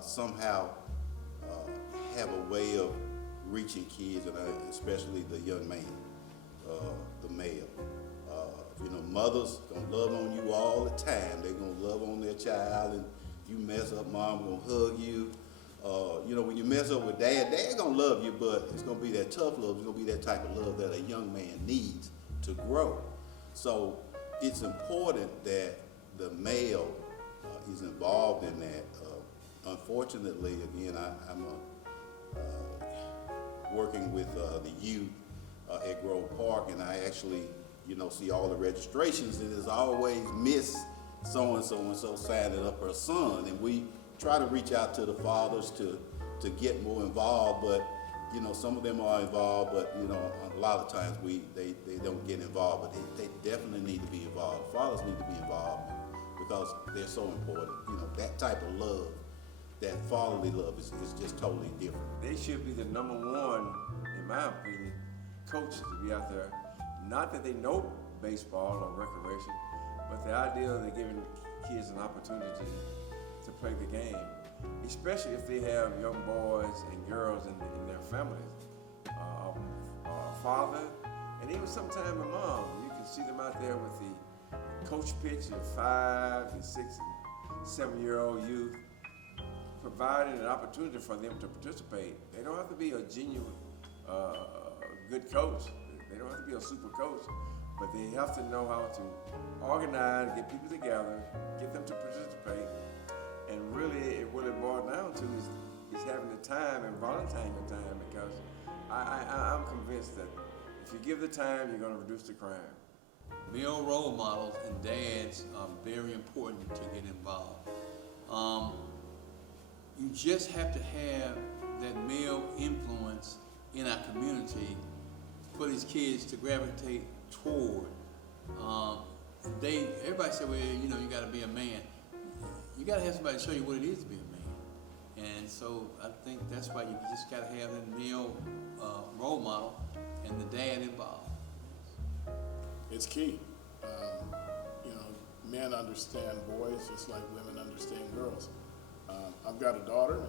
somehow have a way of reaching kids, and especially the young man, the male. Mothers gonna love on you all the time. They're gonna love on their child, and if you mess up, mom gonna hug you. When you mess up with dad, dad gonna love you, but it's gonna be that tough love. It's gonna be that type of love that a young man needs to grow. So it's important that the male is involved in that. Unfortunately, again, I'm working with the youth at Grove Park, and I actually, see all the registrations, and there's always Miss so-and-so and so signing up her son, and we try to reach out to the fathers to get more involved, but some of them are involved, but a lot of times they don't get involved, but they definitely need to be involved. Fathers need to be involved because they're so important. That type of love, that fatherly love is just totally different. They should be the number one, in my opinion, coaches to be out there. Not that they know baseball or recreation, but the idea of giving kids an opportunity to play the game, especially if they have young boys and girls in their families. A father, and even sometimes a mom. You can see them out there with the coach pitch of 5 and 6 and 7-year-old youth, providing an opportunity for them to participate. They don't have to be a genuine good coach. They don't have to be a super coach, but they have to know how to organize, get people together, get them to participate. And really, what it boils down to is having the time and volunteering the time, because I'm convinced that if you give the time, you're going to reduce the crime. Male role models and dads are very important to get involved. You just have to have that male influence in our community for these kids to gravitate toward. Everybody say, well, you got to be a man. You got to have somebody show you what it is to be a man. And so I think that's why you just got to have that male role model and the dad involved. It's key. Men understand boys just like women understand girls. I've got a daughter,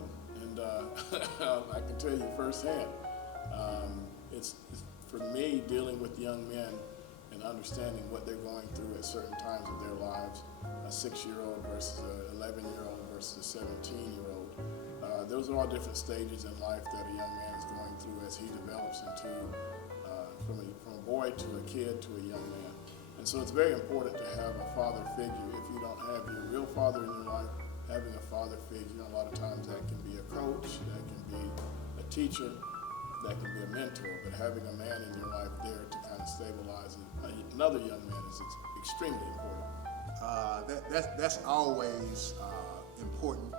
and I can tell you firsthand, it's for me, dealing with young men and understanding what they're going through at certain times of their lives, a 6-year-old versus an 11-year-old versus a 17-year-old. Those are all different stages in life that a young man is going through as he develops into from a boy to a kid to a young man. And so it's very important to have a father figure. If you don't have your real father in your life, having a father figure, a lot of times that can be a coach, that can be a teacher, that can be a mentor, but having a man in your life there to kind of stabilize another young man is extremely important. That's always important.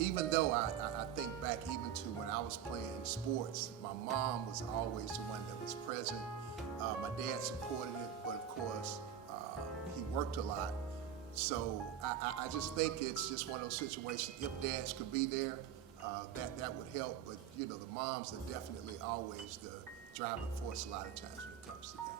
Even though I think back even to when I was playing sports, my mom was always the one that was present. My dad supported it, but of course, he worked a lot. So I just think it's just one of those situations, if dads could be there, that would help. But the moms are definitely always the driving force a lot of times when it comes to that.